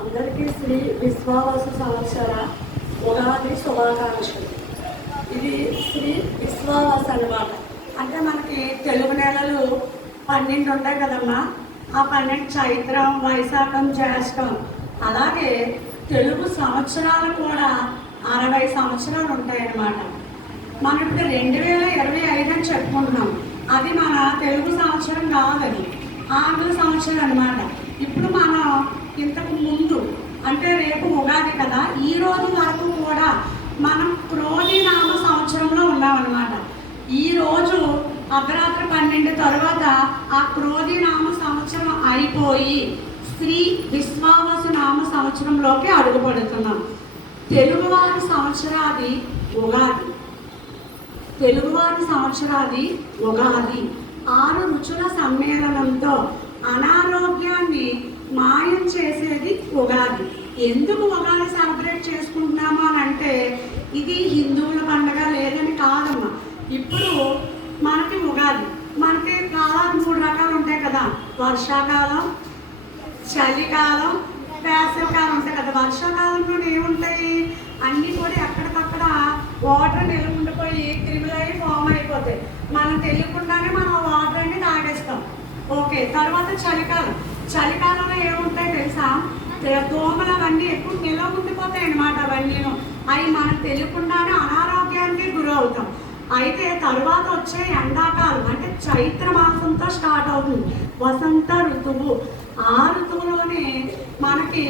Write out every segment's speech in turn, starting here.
అందరికీ శ్రీ విశ్వావస సంవత్సర ఉగాది శుభాకాంక్షలు. ఇది శ్రీ విశ్వావాస అన్నమాట. అంటే మనకి తెలుగు నెలలు పన్నెండు ఉంటాయి కదమ్మా. ఆ పన్నెండు చైత్రం వైశాఖం జ్యేష్టం అలాగే తెలుగు సంవత్సరాలు కూడా అరవై సంవత్సరాలు ఉంటాయి అన్నమాట మనం ఇప్పుడు రెండు వేల ఇరవై ఐదు అని చెప్పుకుంటున్నాం. అది మన తెలుగు సంవత్సరం కాదని ఆంగ్ల సంవత్సరం అన్నమాట. ఇప్పుడు మనం ఇంతకు ముందు. అంటే రేపు ఉగాది కదా ఈ రోజు వరకు కూడా మనం క్రోధి నామ సంవత్సరంలో ఉన్నామన్నమాట. ఈ రోజు అర్ధరాత్రి పన్నెండు తర్వాత ఆ క్రోధి నామ సంవత్సరం అయిపోయి శ్రీ విశ్వావసు నామ సంవత్సరంలోకి అడుగుపడుతున్నాం. తెలుగువారి సంవత్సరాది ఉగాది. తెలుగువారి సంవత్సరాది ఉగాది. ఆరు రుచుల సమ్మేళనంతో అనారోగ్యాన్ని మాయం చేసేది ఉగాది. ఎందుకు ఉగాది సెలబ్రేట్ చేసుకుంటున్నాము అని అంటే ఇది హిందువుల పండగ లేదని కాదమ్మా. ఇప్పుడు మనకి ఉగాది. మనకి కాలాలు మూడు రకాలు ఉంటాయి కదా. వర్షాకాలం చలికాలం వేసవికాలం ఉంటాయి కదా. వర్షాకాలంలో ఏముంటాయి? అన్నీ కూడా ఎక్కడికక్కడ వాటర్ నిలువ ఉండిపోయి క్రిములై ఫామ్ అయిపోతాయి. మనం తెలియకుండానే మనం వాటర్ అన్ని తాగేస్తాం. ఓకే తర్వాత చలికాలం. చలికాలంలో ఏముంటాయి తెలుసా? దోమలు అవన్నీ ఎక్కువ నిల్వ ఉండిపోతాయి అన్నమాట అవన్నీ అవి మనకు తెలియకుండానే అనారోగ్యానికి గురవుతాం. అయితే తర్వాత వచ్చే ఎండాకాలం అంటే చైత్ర మాసంతో స్టార్ట్ అవుతుంది. వసంత ఋతువు. ఆ ఋతువులోనే మనకి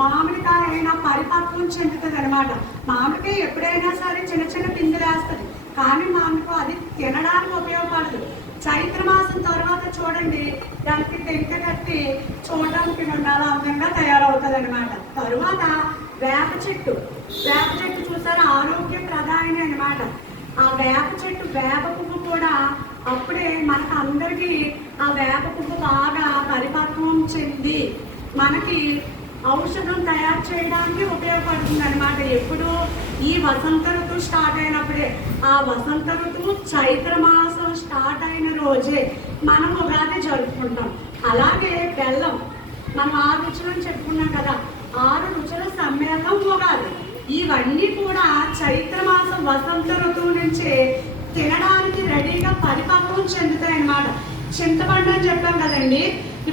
మామిడికాయ అయినా పరిపక్వం చెందుతుంది అనమాట మామిడికాయ ఎప్పుడైనా సరే చిన్న చిన్న పిందులు వేస్తుంది కానీ మనకు అది తినడానికి ఉపయోగపడదు. చైత్ర మాసం తర్వాత చూడండి దానికి టెంక కట్టి చూడడానికి చాలా అందంగా తయారవుతుంది అనమాట తరువాత వేప చెట్టు. వేప చెట్టు చూసారా? ఆరోగ్య ప్రధాని అనమాట ఆ వేప చెట్టు వేప పువ్వు కూడా అప్పుడే మనకు అందరికీ ఆ వేప పువ్వు బాగా పరిపక్వం చెంది మనకి ఔషధం తయారు చేయడానికి ఉపయోగపడుతుంది అనమాట ఎప్పుడు ఈ వసంత ఋతువు స్టార్ట్ అయినప్పుడే. ఆ వసంత ఋతువు చైత్ర మాసం స్టార్ట్ అయిన రోజే మనం ఉగాది జరుపుకుంటాం. అలాగే బెల్లం మనం ఆరు రుచులను చెప్పుకున్నాం కదా ఆరు రుచుల సమ్మేళనం ఉగాది. ఇవన్నీ కూడా చైత్ర మాసం వసంత ఋతువు నుంచే తినడానికి రెడీగా పరిపక్వం చెందుతాయి అన్నమాట చింతపండు అని చెప్పాం కదండి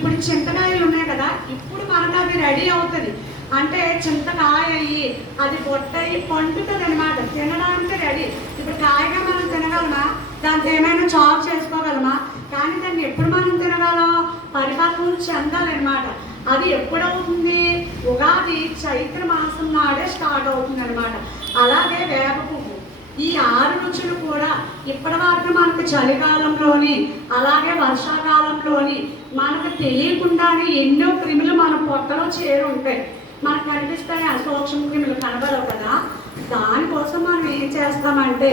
ఇప్పుడు చింతకాయలు ఉన్నాయి కదా ఇప్పుడు మనకు అది రెడీ అవుతుంది. అంటే చింతకాయ అయ్యి అది పొట్టయి పండుతుంది అనమాట తినడానికి రెడీ. ఇప్పుడు కాయగా మనం తినగలమా? దాంతో ఏమైనా చాప్ చేసుకోగలమా? కానీ దాన్ని ఎప్పుడు మనం తినగలం? పరిపక్వం చెందాలన్నమాట. అది ఎప్పుడవుతుంది ఉగాది చైత్ర మాసం నాడే స్టార్ట్ అవుతుంది అనమాట అలాగే వేప ఈ ఆరు రుచులు కూడా ఇప్పటి వరకు మనకు చలికాలంలోని అలాగే వర్షాకాలంలోని మనకు తెలియకుండానే ఎన్నో క్రిములు మన పొట్టలో చేరు ఉంటాయి మనకు కనిపిస్తాయి ఆ సూక్ష్మ క్రిములు కనబడవు కదా. దానికోసం మనం ఏం చేస్తామంటే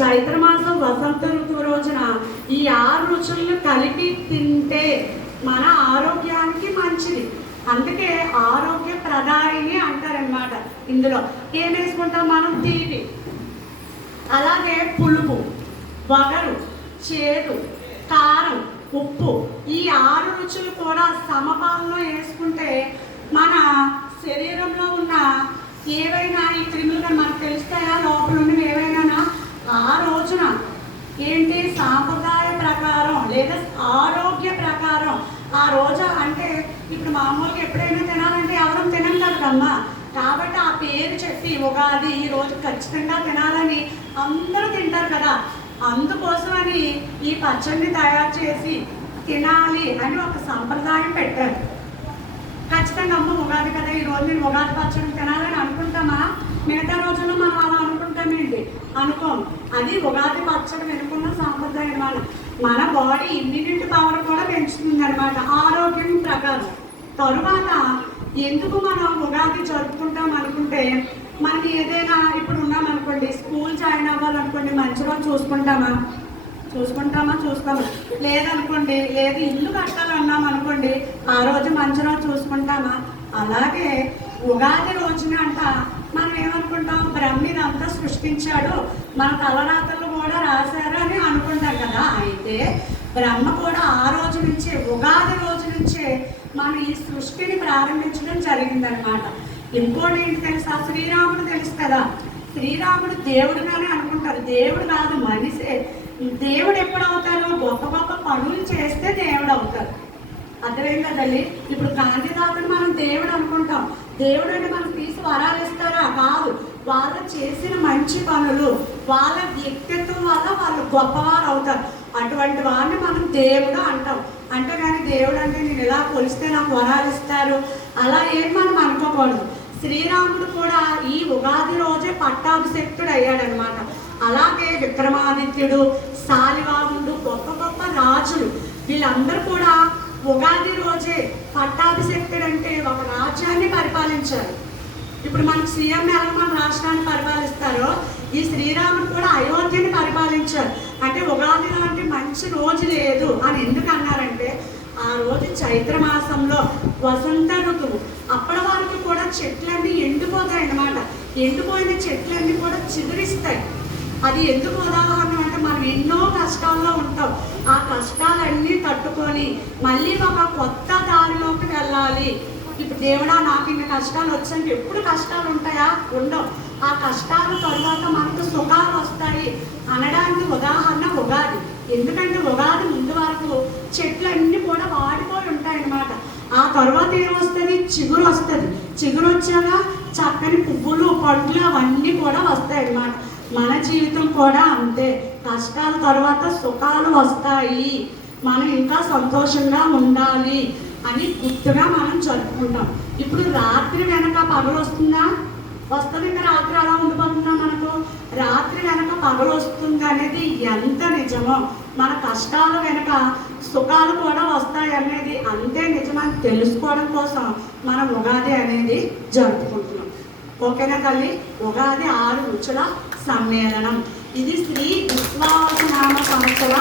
చైత్రమాసం వసంత ఋతువు రోజున ఈ ఆరు రుచులను కలిపి తింటే మన ఆరోగ్యానికి మంచిది. అందుకే ఆరోగ్య ప్రధాని అంటారనమాట ఇందులో. ఏం వేసుకుంటాం మనం? తీపి. అలాగే పులుపు వగరు చేదు కారం ఉప్పు ఈ ఆరు రుచులు కూడా సమపాలలో వేసుకుంటే మన శరీరంలో ఉన్న ఏవైనా ఈ క్రిములుగా మనకు తెలుస్తాయా? లోపల ఉన్నవి ఏవైనా ఆ రోజున ఏంటి? సాంప్రదాయ ప్రకారం లేదా ఆరోగ్య ప్రకారం ఆ రోజు అంటే ఇప్పుడు మామూలుగా ఎప్పుడైనా తినాలంటే ఎవరు తినం కదమ్మా. చెప్పి ఉగాది ఈ రోజు ఖచ్చితంగా తినాలని అందరూ తింటారు కదా. అందుకోసమని ఈ పచ్చడిని తయారు చేసి తినాలి అని ఒక సంప్రదాయం పెట్టారు. ఖచ్చితంగా అమ్మ ఉగాది కదా ఈ రోజు నేను ఉగాది పచ్చడి తినాలని అనుకుంటామా? మిగతా రోజుల్లో మనం అలా అనుకుంటామేంటి? అనుకోం. అది ఉగాది పచ్చడి వెనుకున్న సాంప్రదాయం మన మన బాడీ ఇమ్యూనిటీ పవర్ కూడా పెంచుతుంది అనమాట ఆరోగ్యం ప్రకారం. తరువాత ఎందుకు మనం ఉగాది జరుపుకుంటాం అనుకుంటే మనకి ఏదైనా ఇప్పుడు ఉన్నాం అనుకోండి స్కూల్ జాయిన్ అవ్వాలనుకోండి మంచి రోజు చూసుకుంటామా? చూసుకుంటామా? చూస్తామా? లేదనుకోండి లేదు ఇల్లు కట్టాలన్నాం అనుకోండి ఆ రోజు మంచి రోజు చూసుకుంటామా? అలాగే ఉగాది రోజున అంట మనం ఏమనుకుంటాం? బ్రహ్మ అంతా సృష్టించాడు. మన తలరాతలు కూడా రాశారు అని అనుకుంటాం కదా. అయితే బ్రహ్మ కూడా ఆ రోజు నుంచే ఉగాది రోజు నుంచే మనం ఈ సృష్టిని ప్రారంభించడం జరిగిందనమాట ఇంకోటి ఏంటి తెలుసా? శ్రీరాముడు తెలుసు కదా. శ్రీరాముడు దేవుడుగానే అనుకుంటారు. దేవుడు కాదు మనిషే. దేవుడు ఎప్పుడు అవుతారు? గొప్ప గొప్ప పనులు చేస్తే దేవుడు అవుతారు. అర్థమేం కదండి ఇప్పుడు గాంధీ తాతను మనం దేవుడు అనుకుంటాం. దేవుడు అంటే మనకు తీసి వరాలు ఇస్తారా? కాదు. వాళ్ళు చేసిన మంచి పనులు వాళ్ళ వ్యక్తిత్వం వల్ల వాళ్ళు గొప్పవారు అవుతారు. అటువంటి వారిని మనం దేవుడు అంటాం. అంటే కానీ దేవుడు అంటే నేను ఇలా కొలిస్తే నాకు వరాలు ఇస్తారు. అలా ఏం మనం అనుకోకూడదు. శ్రీరాముడు కూడా ఈ ఉగాది రోజే పట్టాభిషక్తుడు అయ్యాడనమాట. అలాగే విక్రమాదిత్యుడు శాలివాహనుడు గొప్ప గొప్ప రాజులు. వీళ్ళందరూ కూడా ఉగాది రోజే పట్టాభిషక్తుడు అంటే ఒక రాజ్యాన్ని పరిపాలించారు. ఇప్పుడు మనకు సీఎం ఎలా మన రాష్ట్రాన్ని పరిపాలిస్తారో ఈ శ్రీరాముడు కూడా అయోధ్యని పరిపాలించారు. అంటే ఉగాది లాంటి మంచి రోజు లేదు అని ఎందుకు అన్నారంటే ఆ రోజు చైత్ర మాసంలో వసంత ఋతువు. అప్పటి వరకు కూడా చెట్లన్నీ ఎండిపోతాయి అన్నమాట. ఎండిపోయిన చెట్లన్నీ కూడా చిగురిస్తాయి. అది ఎందుకు ఉదాహరణ అంటే మనం ఎన్నో కష్టాల్లో ఉంటాం. ఆ కష్టాలన్నీ తట్టుకొని మళ్ళీ ఒక కొత్త దారిలోకి వెళ్ళాలి. ఇప్పుడు దేవుడా నాకు ఇన్ని కష్టాలు వచ్చాయంటే ఎప్పుడు కష్టాలు ఉంటాయా? ఉండవు. ఆ కష్టాల తర్వాత మనకు సుఖాలు వస్తాయి. అనడానికి ఉదాహరణ ఉగాది. ఎందుకంటే ఉగాది ముందు వరకు చెట్లన్నీ కూడా వాడిపోయి ఉంటాయన్నమాట. ఆ తర్వాత ఏమొస్తుంది? చిగురు వస్తుంది. చిగురు వచ్చాక చక్కని పువ్వులు పండ్లు అవన్నీ కూడా వస్తాయి అన్నమాట మన జీవితం కూడా అంతే. కష్టాల తర్వాత సుఖాలు వస్తాయి. మనం ఇంకా సంతోషంగా ఉండాలి. అని గుర్తుగా మనం జరుపుకుంటాం ఇప్పుడు రాత్రి వెనక పగలు వస్తుందా? వస్తుంది ఇంకా రాత్రి అలా ఉండిపోతుందా మనకు? రాత్రి వెనక పగలు వస్తుంది అనేది ఎంత నిజమో మన కష్టాల వెనక సుఖాలు కూడా వస్తాయి అనేది అంతే నిజమని తెలుసుకోవడం కోసం మనం ఉగాది అనేది జరుపుకుంటున్నాం. ఓకేనా తల్లి? ఉగాది ఆరు రుచుల సమ్మేళనం. ఇది శ్రీ విశ్వాసనామ సంవత్సర.